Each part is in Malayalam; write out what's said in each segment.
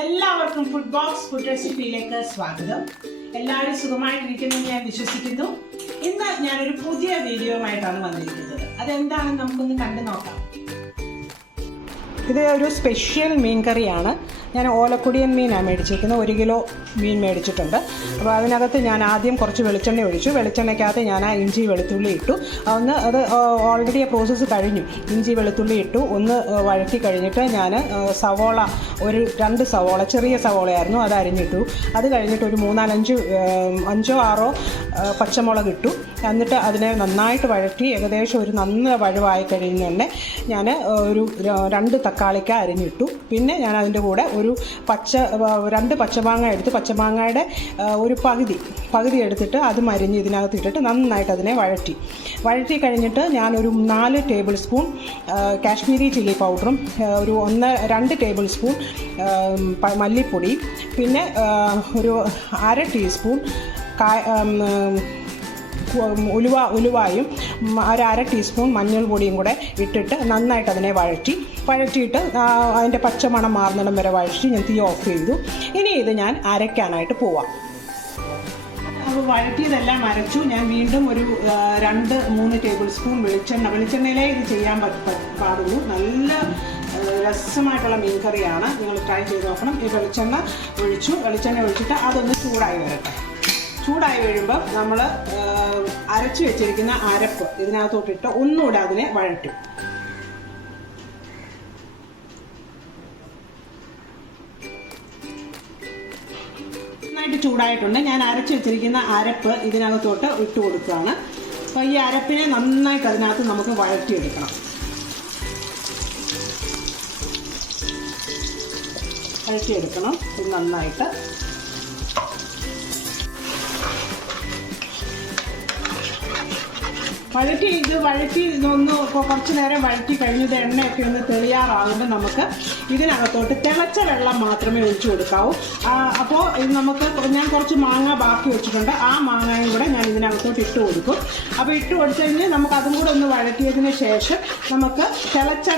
എല്ലാവർക്കും ഫുഡ് ബോക്സ് ഫുഡ് റെസിപ്പിയിലേക്ക് സ്വാഗതം. എല്ലാവരും സുഖമായിട്ടിരിക്കുമെന്ന് ഞാൻ വിശ്വസിക്കുന്നു. ഇന്ന് ഞാനൊരു പുതിയ വീഡിയോയുമായിട്ടാണ് വന്നിരിക്കുന്നത്. അതെന്താണെന്ന് നമുക്കൊന്ന് കണ്ടു നോക്കാം. ഇത് ഒരു സ്പെഷ്യൽ മീൻ കറിയാണ്. ഞാൻ ഓലക്കുടിയൻ മീനാണ് മേടിച്ചിരിക്കുന്നത്. 1 കിലോ മീൻ മേടിച്ചിട്ടുണ്ട്. അപ്പോൾ അതിനകത്ത് ഞാൻ ആദ്യം കുറച്ച് വെളിച്ചെണ്ണ ഒഴിച്ചു. വെളിച്ചെണ്ണയ്ക്കകത്ത് ഞാൻ ഇഞ്ചി വെളുത്തുള്ളി ഇട്ടു. അത് ഓൾറെഡി ആ പ്രോസസ്സ് കഴിഞ്ഞു. ഇഞ്ചി വെളുത്തുള്ളി ഇട്ടു. ഒന്ന് വഴറ്റി കഴിഞ്ഞിട്ട് ഞാൻ സവോള, ഒരു 2 സവോള, ചെറിയ സവോളയായിരുന്നു, അത് അരിഞ്ഞിട്ടു. അത് കഴിഞ്ഞിട്ട് ഒരു 5-6 പച്ചമുളക് ഇട്ടു. എന്നിട്ട് അതിനെ നന്നായിട്ട് വഴറ്റി ഏകദേശം ഒരു നന്ന വഴവായി കഴിയുന്നുണ്ട് ഞാൻ ഒരു 2 തക്കാളിക്ക അരിഞ്ഞിട്ടു. പിന്നെ ഞാൻ അതിൻ്റെ കൂടെ ഒരു 2 പച്ചമാങ്ങ എടുത്ത് പച്ചമാങ്ങയുടെ ഒരു പകുതി എടുത്തിട്ട് അത് മരിഞ്ഞ് ഇതിനകത്ത് ഇട്ടിട്ട് നന്നായിട്ട് അതിനെ വഴറ്റി കഴിഞ്ഞിട്ട് ഞാനൊരു 4 ടേബിൾ സ്പൂൺ കാശ്മീരി ചില്ലി പൗഡറും ഒരു 2 ടേബിൾ സ്പൂൺ മല്ലിപ്പൊടി, പിന്നെ ഒരു 1/2 ടീസ്പൂൺ ഉലുവായും 1/2 ടീസ്പൂൺ മഞ്ഞൾ പൊടിയും കൂടെ ഇട്ടിട്ട് നന്നായിട്ട് അതിനെ വഴറ്റിയിട്ട് അതിൻ്റെ പച്ചമണം മാറുന്നിടം വരെ വഴറ്റി ഞാൻ തീ ഓഫ് ചെയ്തു. ഇനി ഇത് ഞാൻ അരയ്ക്കാനായിട്ട് പോവാം. അപ്പോൾ വഴറ്റിയതെല്ലാം അരച്ചു. ഞാൻ വീണ്ടും ഒരു 2-3 ടേബിൾ സ്പൂൺ വെളിച്ചെണ്ണയിലേ ഇത് ചെയ്യാൻ പാടുള്ളൂ. നല്ല രസമായിട്ടുള്ള മീൻ കറിയാണ്. നിങ്ങൾ ട്രൈ ചെയ്ത് നോക്കണം. ഈ വെളിച്ചെണ്ണ ഒഴിച്ചിട്ട് അതൊന്ന് ചൂടായി കഴിയുമ്പോൾ നമ്മൾ അരച്ചു വെച്ചിരിക്കുന്ന അരപ്പ് ഇതിനകത്തോട്ടിട്ട് ഒന്നുകൂടെ അതിനെ വഴറ്റും. നന്നായിട്ട് ചൂടായിട്ടുണ്ട്. ഞാൻ അരച്ചു വെച്ചിരിക്കുന്ന അരപ്പ് ഇതിനകത്തോട്ട് ഇട്ട് കൊടുക്കുകയാണ്. അപ്പോൾ ഈ അരപ്പിനെ നന്നായിട്ട് അതിനകത്ത് നമുക്ക് വഴറ്റിയെടുക്കണം. ഇത് നന്നായിട്ട് വഴറ്റി ഇതൊന്ന് കുറച്ച് നേരം വഴറ്റി കഴിഞ്ഞത് എണ്ണയൊക്കെ ഒന്ന് തെളിയാറാകുമ്പോൾ നമുക്ക് ഇതിനകത്തോട്ട് തിളച്ച വെള്ളം മാത്രമേ ഒഴിച്ചു കൊടുക്കാവൂ. അപ്പോൾ ഇത് ഞാൻ കുറച്ച് മാങ്ങ ബാക്കി വെച്ചിട്ടുണ്ട്. ആ മാങ്ങയും കൂടെ ഞാൻ ഇതിനകത്തോട്ട് ഇട്ട് കൊടുക്കും. അപ്പോൾ ഇട്ട് കൊടുത്തു കഴിഞ്ഞ് നമുക്ക് അതും കൂടെ ഒന്ന് വഴറ്റിയതിന് ശേഷം നമുക്ക് തിളച്ച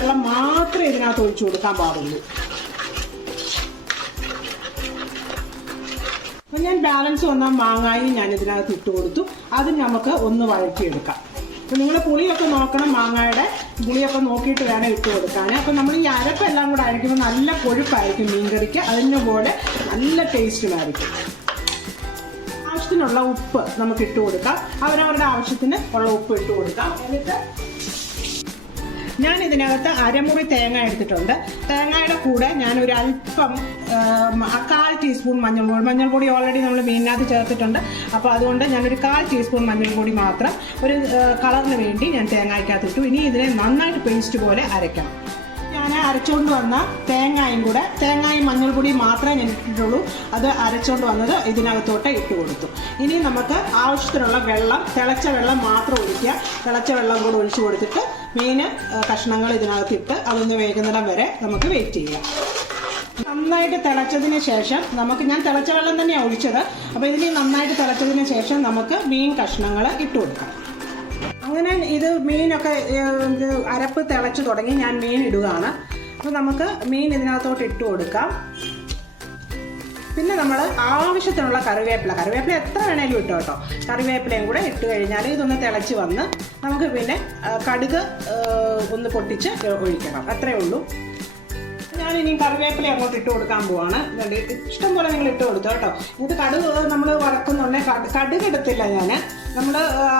വെള്ളം മാത്രമേ ഇതിനകത്ത് ഒഴിച്ചു കൊടുക്കാൻ പാടുള്ളൂ. അപ്പം ഞാൻ ബാലൻസ് വന്ന മാങ്ങായും ഞാൻ ഇതിനകത്ത് ഇട്ട് കൊടുത്തു. അത് നമുക്ക് ഒന്ന് വഴറ്റിയെടുക്കാം. അപ്പം നിങ്ങൾ പുളിയൊക്കെ നോക്കണം, മാങ്ങയുടെ പുളിയൊക്കെ നോക്കിയിട്ട് വേണം ഇട്ട് കൊടുക്കാൻ. അപ്പം നമ്മൾ ഈ അരപ്പെല്ലാം കൂടെ അരയ്ക്കുമ്പോൾ നല്ല കൊഴുപ്പായിരിക്കും മീൻ കറിക്ക്. അതിൻ്റെ പോലെ നല്ല ടേസ്റ്റുമായിരിക്കും. ആവശ്യത്തിനുള്ള ഉപ്പ് നമുക്ക് ഇട്ട് കൊടുക്കാം. അവരവരുടെ ആവശ്യത്തിന് ഉള്ള ഉപ്പ് ഇട്ട് കൊടുക്കാം. എന്നിട്ട് ഞാൻ ഇതിനകത്ത് അരമുറി തേങ്ങ എടുത്തിട്ടുണ്ട്. തേങ്ങയുടെ കൂടെ ഞാനൊരു അല്പം 1/4 ടീസ്പൂൺ മഞ്ഞൾപ്പൊടി ഓൾറെഡി നമ്മൾ മീനിനകത്ത് ചേർത്തിട്ടുണ്ട്. അപ്പോൾ അതുകൊണ്ട് ഞാനൊരു 1/4 ടീസ്പൂൺ മഞ്ഞൾപ്പൊടി മാത്രം ഒരു കളറിന് വേണ്ടി ഞാൻ തേങ്ങയ്ക്കകത്ത് ഇട്ടു. ഇനി ഇതിനെ നന്നായിട്ട് പേസ്റ്റ് പോലെ അരയ്ക്കണം. ഞാൻ അരച്ചുകൊണ്ട് വന്ന തേങ്ങായും മഞ്ഞൾപ്പൊടിയും മാത്രമേ ഞാൻ ഇട്ടിട്ടുള്ളൂ. അത് അരച്ചുകൊണ്ട് വന്നത് ഇതിനകത്തോട്ട് ഇട്ട് കൊടുത്തു. ഇനി നമുക്ക് ആവശ്യത്തിനുള്ള തിളച്ച വെള്ളം മാത്രം ഒഴിക്കുക. തിളച്ച വെള്ളം കൂടെ ഒഴിച്ചു കൊടുത്തിട്ട് കഷ്ണങ്ങൾ ഇതിനകത്തിട്ട് അതൊന്ന് വേകുന്നിടം വരെ നമുക്ക് വെയിറ്റ് ചെയ്യാം. നന്നായിട്ട് തിളച്ചതിന് ശേഷം ഞാൻ തിളച്ച വെള്ളം തന്നെയാണ് ഒഴിച്ചത്. അപ്പോൾ ഇതിന് നന്നായിട്ട് തിളച്ചതിന് ശേഷം നമുക്ക് മീൻ കഷ്ണങ്ങൾ ഇട്ട് കൊടുക്കാം. അങ്ങനെ ഇത് മീനൊക്കെ അരപ്പ് തിളച്ച് തുടങ്ങി. ഞാൻ മീൻ ഇടുകയാണ്. അപ്പോൾ നമുക്ക് മീൻ ഇതിനകത്തോട്ട് ഇട്ട് കൊടുക്കാം. പിന്നെ നമ്മൾ ആവശ്യത്തിനുള്ള കറിവേപ്പില എത്ര വേണേലും ഇട്ടോ കേട്ടോ. കറിവേപ്പിലയും കൂടെ ഇട്ട് കഴിഞ്ഞാൽ ഇതൊന്ന് തിളച്ച് വന്ന് നമുക്ക് പിന്നെ കടുക് ഒന്ന് പൊട്ടിച്ച് ഒഴിക്കണം. അത്രയേ ഉള്ളൂ. ഞാനിനി കറിവേപ്പില അങ്ങോട്ട് ഇട്ട് കൊടുക്കാൻ പോവാണ്. ഇഷ്ടം പോലെ നിങ്ങൾ ഇട്ട് കൊടുത്തു കേട്ടോ. ഇത് കടുക് നമ്മൾ വറക്കുന്നുണ്ടെങ്കിൽ കടുക് എടുത്തില്ല ഞാൻ. നമ്മൾ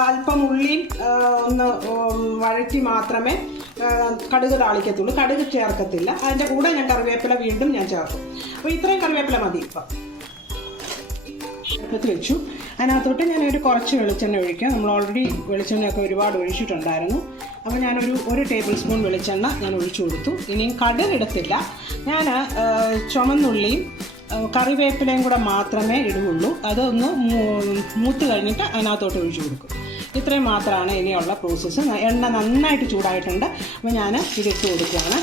അല്പം ഉള്ളിയും ഒന്ന് വഴറ്റി മാത്രമേ കടുക് താളിക്കത്തുള്ളൂ. കടുക് ചേർക്കത്തില്ല. അതിൻ്റെ കൂടെ ഞാൻ കറിവേപ്പില വീണ്ടും ഞാൻ ചേർക്കും. അപ്പോൾ ഇത്രയും കറിവേപ്പില മതി. ഇപ്പം അടുപ്പത്ത് വെച്ചു. അതിനകത്തോട്ട് ഞാനൊരു കുറച്ച് വെളിച്ചെണ്ണ ഒഴിക്കാം. നമ്മൾ ഓൾറെഡി വെളിച്ചെണ്ണയൊക്കെ ഒരുപാട് ഒഴിച്ചിട്ടുണ്ടായിരുന്നു. അപ്പോൾ ഞാനൊരു ടേബിൾ സ്പൂൺ വെളിച്ചെണ്ണ ഞാൻ ഒഴിച്ചു കൊടുത്തു. ഇനിയും കടുക് എടുത്തില്ല. ഞാൻ ചുമന്നുള്ളിയും കറിവേപ്പിലയും കൂടെ മാത്രമേ ഇടുകയുള്ളൂ. അതൊന്ന് മൂത്ത് കഴിഞ്ഞിട്ട് അതിനകത്തോട്ട് ഒഴിച്ചു കൊടുക്കും. ഇത്രയും മാത്രമാണ് ഇനിയുള്ള പ്രോസസ്സ്. എണ്ണ നന്നായിട്ട് ചൂടായിട്ടുണ്ട്. അപ്പോൾ ഞാൻ ഇതിട്ട് കൊടുക്കുകയാണ്.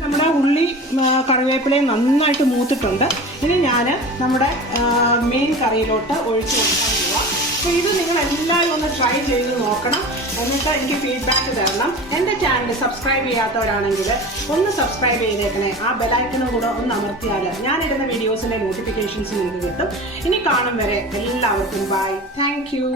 നമ്മുടെ ഉള്ളി കറിവേപ്പിലയും നന്നായിട്ട് മൂത്തിട്ടുണ്ട്. ഇനി ഞാൻ നമ്മുടെ മീൻ കറിയിലോട്ട് ഒഴിച്ചു കൊടുക്കാൻ പോവാം. അപ്പോൾ ഇത് നിങ്ങൾ എല്ലാവരും ഒന്ന് ട്രൈ ചെയ്ത് നോക്കണം. എന്നിട്ട് എനിക്ക് ഫീഡ്ബാക്ക് തരണം. എൻ്റെ ചാനൽ സബ്സ്ക്രൈബ് ചെയ്യാത്തവരാണെങ്കിൽ ഒന്ന് സബ്സ്ക്രൈബ് ചെയ്തേക്കണേ. ആ ബെലൈക്കനും കൂടെ ഒന്ന് അമർത്തിയാൽ ഞാനിടുന്ന വീഡിയോസിൻ്റെ നോട്ടിഫിക്കേഷൻസ് നിങ്ങൾക്ക് കിട്ടും. ഇനി കാണും വരെ എല്ലാവർക്കും ബൈ. Thank you.